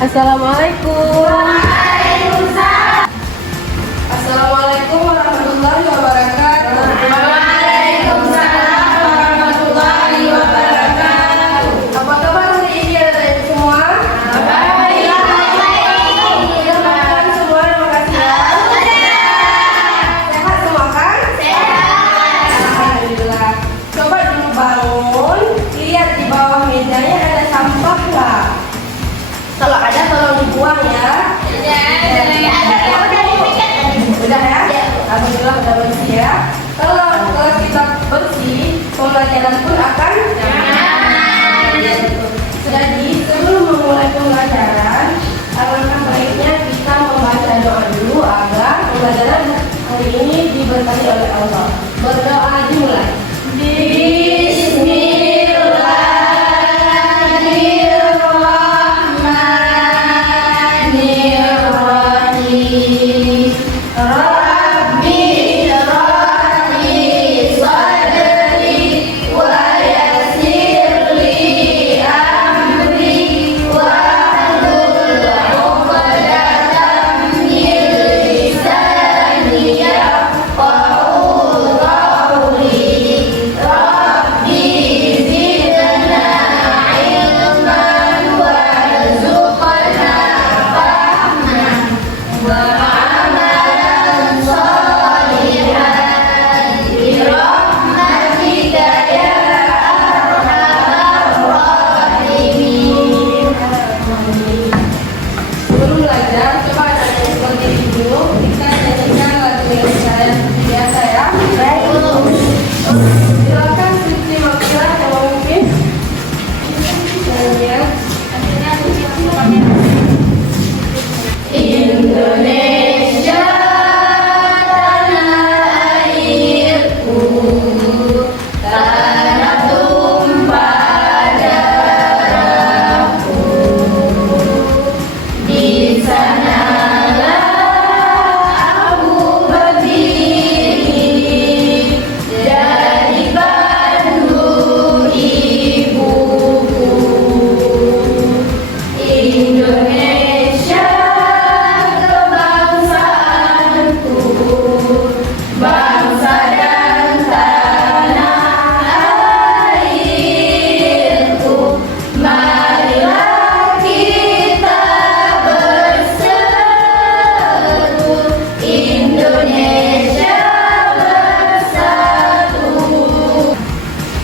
Assalamualaikum. Waalaikumsalam. Assalamualaikum warahmatullahi wabarakatuh. Waalaikumsalam warahmatullahi wabarakatuh. Apa kabar hari ini anak-anak semua? Baik. Teman-teman semua, terima kasih ya. Sehat semua kan? Sehat. Alhamdulillah. Coba dulu bangun, lihat di bawah mejanya ada sampah nggak? Kalau ada tolong dibuang ya. Udah ya? Alhamdulillah udah bersih ya. Kalau kita bersih, pembelajaran pun akan jadi sebelum memulai pembelajaran, alangkah baiknya kita membaca doa dulu agar pembelajaran hari ini diberkati oleh Allah. Berdoa dimulai. Bismillahirrahmanirrahim. Rabbi shrah li sadri wa yassir li amri wahlul 'uqdatam min lisani yafqahu qawli. Rabbi zidna ilman warzuqna fahman wa amalan sholihan birahmatika ya arhamar rahimin. Sebelum belajar, coba anak-anak berdiri dulu. Kita nyanyikan lagu yang saya biasa ya. Silakan Siti Makila yang memimpin nyanyian. Indonesia tanah airku, tanah tumpah darahku. Di sanalah aku berdiri, dari Bandung ibuku. Indonesia kebangsaanku, bangsa dan tanah airku. Marilah kita bersatu, Indonesia bersatu.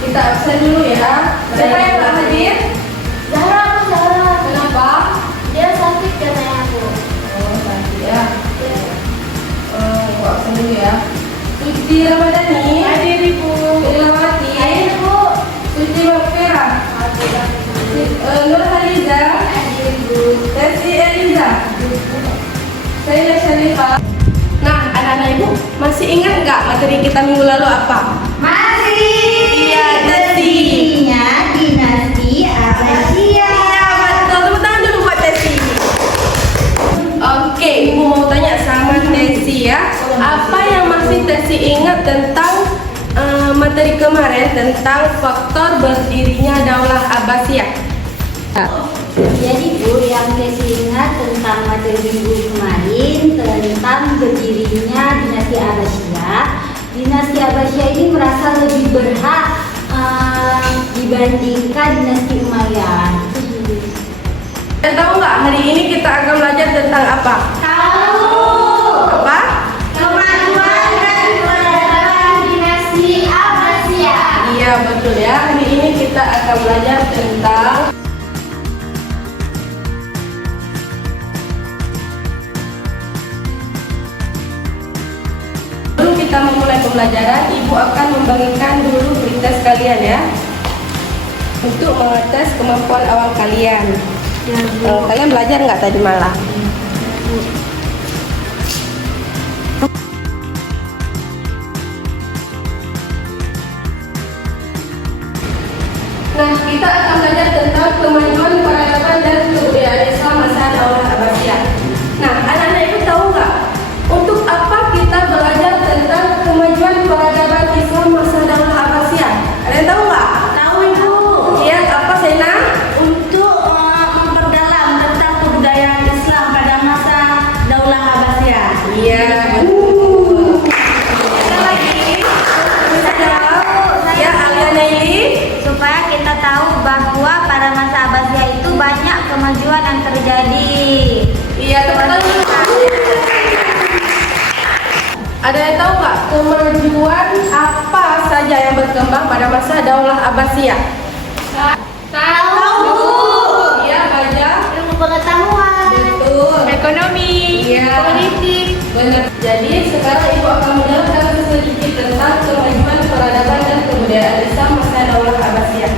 Kita absen dulu ya. Siapa yang tak hadir? Zahra. Kenapa? Dia sakit katanya aku. Oh, sakit ya. Ibu absen dulu ya. Suci Ramadhani. Hadir Ibu. Ilawati. Hadir, Bu. Suci Mafira. Nur Haliza. Hadir, Bu. Desi Eliza. Saya Syarifah. Nah, anak-anak Ibu masih ingat nggak materi kita minggu lalu apa? Masih. Iya, Desi. Dinasti Abbasiyah. Iya, betul. Tepuk tangan dulu buat Desi. Oke, Ibu mau tanya sama Desi ya. Apa yang masih Desi ingat tentang materi kemarin tentang faktor berdirinya Daulah Abbasiyah? Jadi Bu, yang saya ingat tentang materi minggu kemarin tentang berdirinya dinasti Abbasiyah. Dinasti Abbasiyah ini merasa lebih berhak dibandingkan dinasti Umayyah. Dan tahu nggak hari ini kita akan belajar tentang apa? Tahu. Apa? Kemajuan dan peradaban dinasti Abbasiyah. Iya betul ya. Hari ini kita akan belajar tentang sebelum kita memulai pembelajaran, Ibu akan membagikan dulu berita sekalian ya, untuk mengetes kemampuan awal kalian. Kalian belajar nggak tadi malam? Nah, kita akan belajar tentang kemajuan peradaban dan kebudayaan Islam masa Daulah Abbasiyah. Nah, anak-anak Ibu tahu nggak untuk apa kita belajar tentang kemajuan peradaban Islam masa Daulah Abbasiyah? Kalian tahu nggak? Tahu Ibu. Iya, apa Sena? Untuk memperdalam tentang kebudayaan kemajuan yang terjadi. Iya, betul. Ada yang tahu nggak kemajuan apa saja yang berkembang pada masa Daulah Abbasiyah? Tahu. Iya, Baja. Ilmu pengetahuan. Betul. Ekonomi, Iya. politik. Benar. Jadi sekarang Ibu akan menjelaskan sedikit tentang kemajuan peradaban dan kebudayaan Islam masa Daulah Abbasiyah.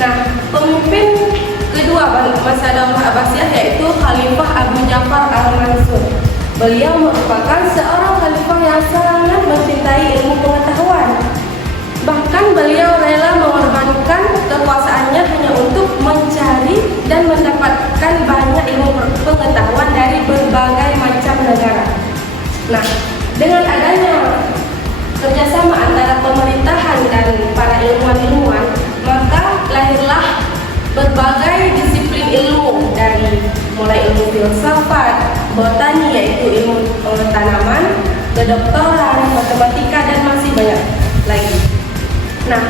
Nah, pemimpin kedua masa Daulah Abbasiyah yaitu Khalifah Abu Ja'far Al-Mansur. Beliau merupakan seorang khalifah yang sangat mencintai ilmu pengetahuan. Bahkan beliau rela mengorbankan kekuasaannya hanya untuk mencari dan mendapatkan banyak ilmu pengetahuan dari berbagai macam negara. Nah, dengan adanya kerjasama antara pemerintahan dan para ilmuwan-ilmuwan, maka lahirlah berbagai disiplin ilmu dari mulai ilmu filsafat, botani yaitu ilmu tanaman, kedokteran, matematika dan masih banyak lagi. Nah,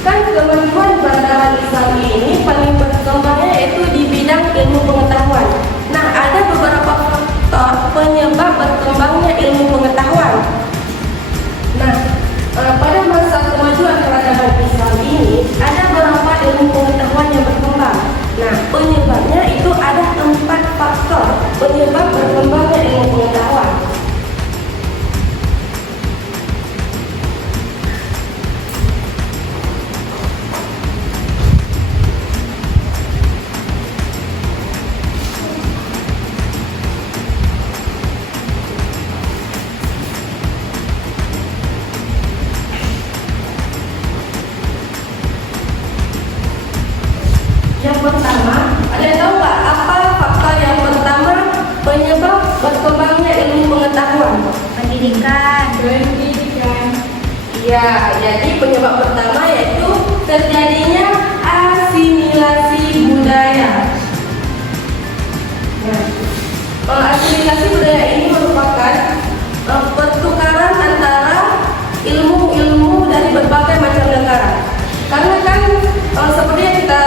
kan kemajuan peradaban Islam ini paling berkembangnya yaitu di bidang ilmu pengetahuan. Nah, ada beberapa faktor penyebab berkembangnya ilmu pengetahuan. Nah, pada masa kemajuan peradaban Islam ini ada beberapa ilmu pengetahuan yang berkembang. Nah, penyebabnya itu ada 4 faktor penyebab berkembangnya ilmu pengetahuan. Yang pertama, ada yang tahu nggak apa faktor yang pertama penyebab berkembangnya ilmu pengetahuan? Pendidikan. Iya, jadi penyebab pertama yaitu terjadinya asimilasi budaya. Nah, asimilasi budaya ini merupakan pertukaran antara ilmu-ilmu dari berbagai macam negara. Karena kan seperti yang kita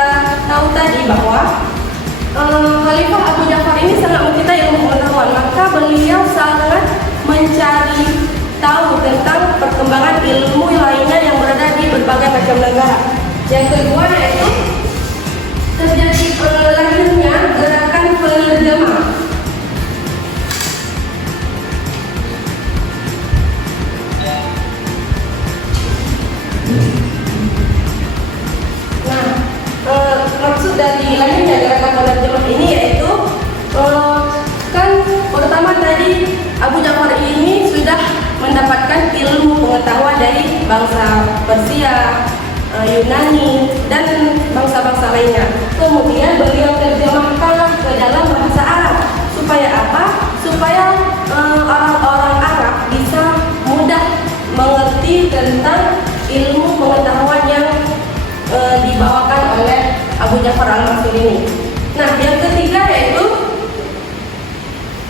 tahu tadi bahwa Khalifah Abu Ja'far ini sangat mencintai ilmu pengetahuan, maka beliau sangat mencari tahu tentang perkembangan ilmu lainnya yang berada di berbagai macam negara. Yang kedua yaitu terjadi lahirnya gerakan penerjemah. Maksud dari lahirnya gerakan penerjemah ini yaitu kan pertama tadi Abu Ja'far ini sudah mendapatkan ilmu pengetahuan dari bangsa Persia, Yunani dan bangsa-bangsa lainnya. Kemudian beliau terjemahkan ke dalam bahasa Arab. Supaya apa? Supaya orang-orang Arab bisa mudah mengerti tentang ilmu pengetahuan yang dibawakan oleh Abu Ja'far Al-Mansur ini. Nah, yang ketiga yaitu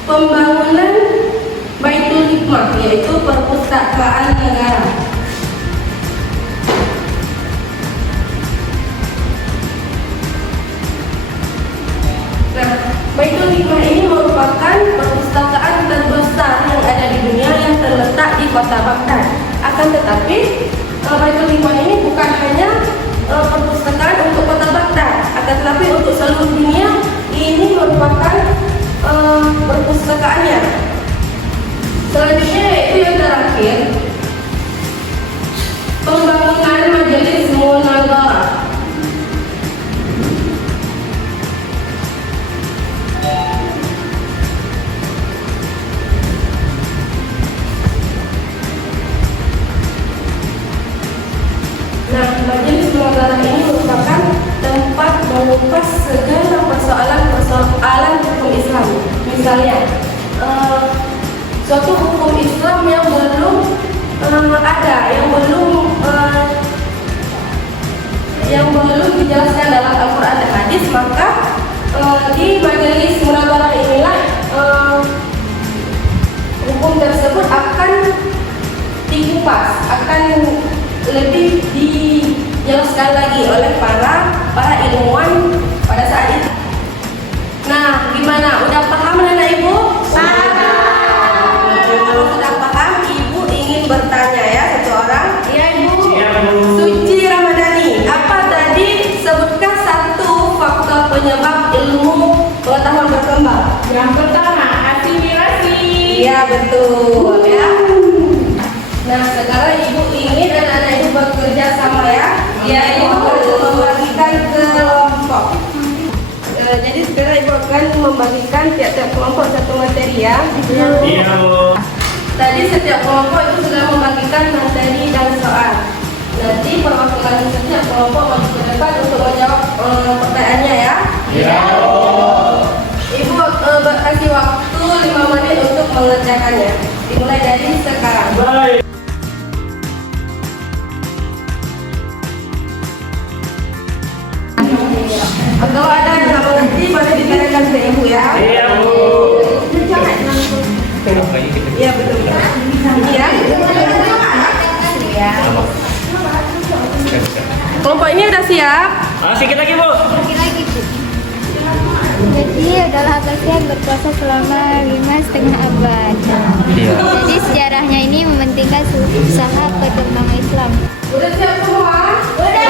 pembangunan Baitul Hikmah, yaitu perpustakaan negara. Nah, Baitul Hikmah ini merupakan perpustakaan terbesar yang ada di dunia yang terletak di kota Baghdad. Akan tetapi Baitul Hikmah ini bukan hanya perpustakaan untuk kota Baghdad, akan tetapi untuk seluruh dunia ini merupakan perpustakaannya. Selanjutnya yaitu yang terakhir, pembangunan Majelis Munadharah. Nah, Majelis Munadharah ini merupakan tempat mengupas segala persoalan hukum Islam. Misalnya, suatu hukum Islam yang belum ada, yang belum dijelaskan dalam Al-Quran dan Hadis, maka di Majelis Munadharah inilah hukum tersebut akan dikupas, akan lebih dijelaskan lagi oleh para ilmuwan pada saat itu. Nah, gimana? Udah paham anak ibu? Kalau sudah paham, ibu ingin bertanya ya satu orang. Iya ibu. Suci Ramadhani, apa tadi sebutkan satu faktor penyebab ilmu pengetahuan berkembang? Yang pertama, asimilasi. Iya betul ya. Nah sekarang ibu ingin anak-anak ibu bekerja sama ya. Iya ibu akan membagikan kelompok. Jadi sekarang ibu akan membagikan tiap-tiap kelompok satu materi ya. Iya Bu. Tadi setiap kelompok itu sudah membagikan materi dan soal. Nanti perwakilan setiap kelompok maju ke depan untuk menjawab pertanyaannya ya. Iya Bu. Ibu kasih waktu 5 menit untuk mengerjakannya. Dimulai dari sekarang. Baik. Kalau ada yang nggak mengerti boleh ditanyakan ke ibu ya. Iya Bu. Iya betul. Iya. Kelompok ini udah siap. Sedikit lagi Bu. Lagi-lagi Bu. Jadi adalah Abbasiyah berkuasa selama 5,5 abad. Jadi sejarahnya ini mementingkan usaha perkembangan Islam. Udah siap semua? Udah.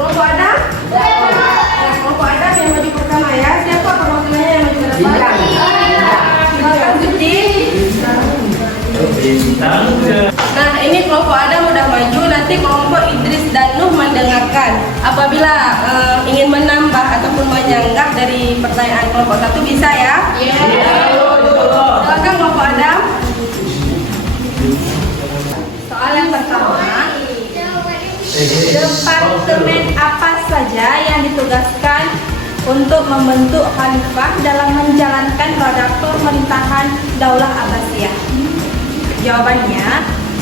Kelompok Adam? Nah, kelompok Adam yang maju pertama ya. Siapa perwakilannya yang maju ke depan? Silakan Suci. Nah, ini kelompok Adam udah maju. Nanti kelompok Idris dan Nuh mendengarkan. Apabila ingin menambah ataupun menyanggah dari pertanyaan kelompok satu bisa ya? Silakan kelompok Adam. Soal yang pertama, departemen apa saja yang ditugaskan untuk membentuk khalifah dalam menjalankan roda pemerintahan Daulah Abbasiyah? Jawabannya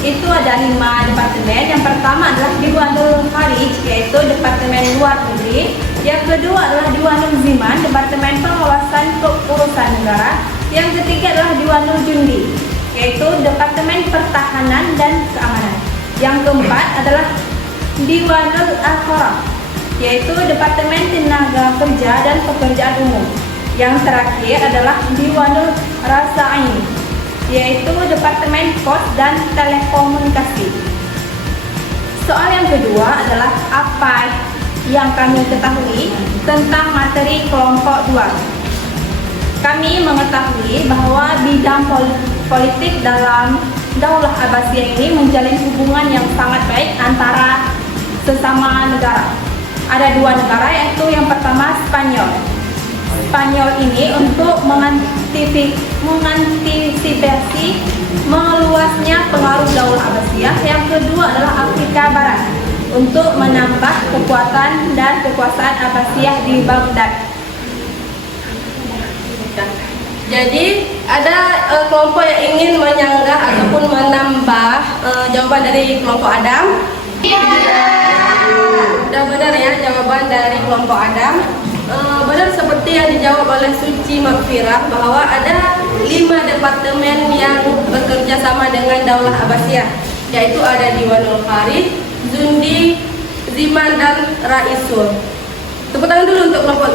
itu ada 5 departemen. Yang pertama adalah Diwanul Kharij, yaitu departemen luar negeri. Yang kedua adalah Diwanul Ziman, departemen pengawasan urusan negara. Yang ketiga adalah Diwanul Jundi, yaitu departemen pertahanan dan keamanan. Yang keempat adalah Diwanul Al-Khorab, yaitu departemen tenaga kerja dan pekerjaan umum. Yang terakhir adalah Diwanul Rasa'in, yaitu departemen pos dan telekomunikasi. Soal yang kedua adalah apa yang kami ketahui tentang materi kelompok 2. Kami mengetahui bahwa bidang politik dalam Daulah Abbasiyah ini menjalin hubungan yang sangat baik antara sesama negara. Ada 2 negara, yaitu yang pertama Spanyol. Spanyol ini untuk mengantisipasi meluasnya pengaruh Daulah Abbasiyah. Yang kedua adalah Afrika Barat untuk menambah kekuatan dan kekuasaan Abbasiyah di Baghdad. Jadi ada kelompok yang ingin menyanggah ataupun menambah jawaban dari kelompok Adam. Sudah benar ya jawaban dari kelompok Adam. Benar seperti yang dijawab oleh Suci Makfirah bahwa ada 5 departemen yang bekerja sama dengan Daulah Abbasiyah, yaitu ada Diwanul Kharij, Zundi, Ziman dan Raisul. Tepuk tangan dulu untuk kelompok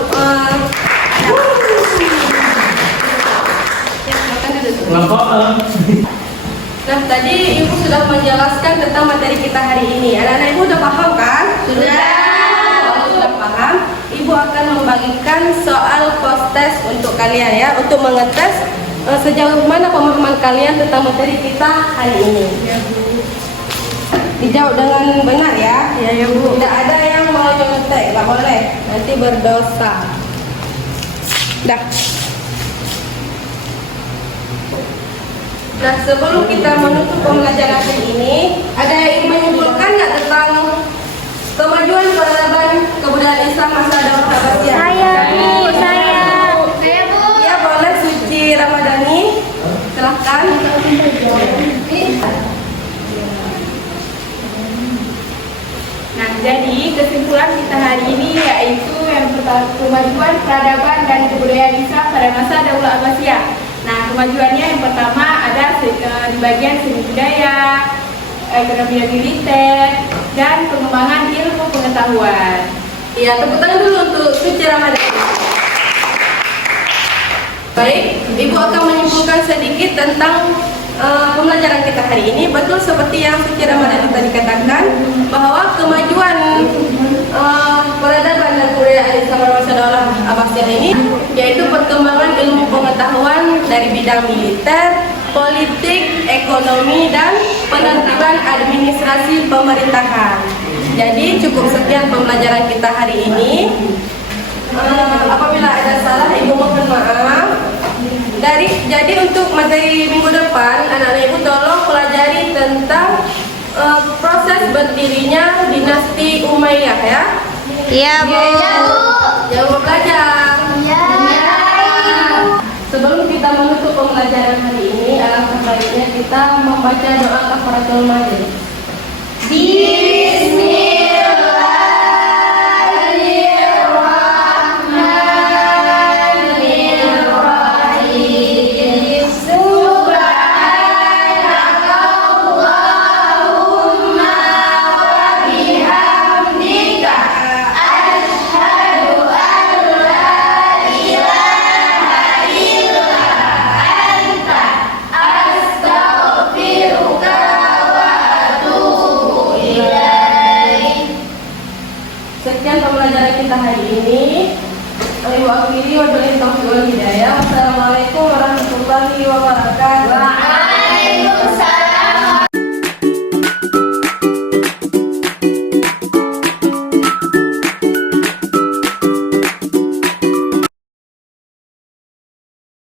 Kelompok. Nah, tadi Ibu sudah menjelaskan tentang materi kita hari ini. Anak-anak Ibu sudah paham kan? Sudah. Kalau sudah paham, Ibu akan membagikan soal post-test untuk kalian ya, untuk mengetes sejauh mana pemahaman kalian tentang materi kita hari ini. Ya, Bu. Dijawab dengan benar ya. Ya, Bu. Tidak ada yang mau nyontek, nggak boleh. Nanti berdosa. Dah. Nah, sebelum kita menutup pembelajaran hari ini, ada yang ingin menyimpulkan nggak tentang kemajuan peradaban kebudayaan Islam masa Daulah Abbasiyah? Saya Bu. Ya, boleh Suci Ramadhani. Silahkan. Nah, jadi kesimpulan kita hari ini yaitu yang pertama kemajuan peradaban dan kebudayaan Islam pada masa Daulah Abbasiyah. Nah, kemajuannya yang pertama ada di bagian seni budaya, ekonomi militer, dan pengembangan ilmu pengetahuan. Ya, tepuk tangan dulu untuk suci Ramadan. Baik, Ibu akan menyimpulkan sedikit tentang pembelajaran kita hari ini. Betul seperti yang suci Ramadan tadi katakan, bahwa kemajuan peradaban dan kebudayaan Islam pada masa Daulah Abbasiyah ini yaitu perkembangan ilmu pengetahuan dari bidang militer, politik, ekonomi, dan penertiban administrasi pemerintahan. Jadi cukup sekian pembelajaran kita hari ini. Apabila ada salah, Ibu mohon maaf. Jadi untuk materi minggu depan, anak-anak Ibu tolong pelajari tentang proses berdirinya dinasti Umayyah ya. Iya, Bu. Jangan lupa belajar. Sebelum kita menutup pembelajaran hari ini, alangkah baiknya kita membaca doa kafaratul majelis. Sekian pembelajaran kita hari ini. Wassalamualaikum warahmatullahi wabarakatuh.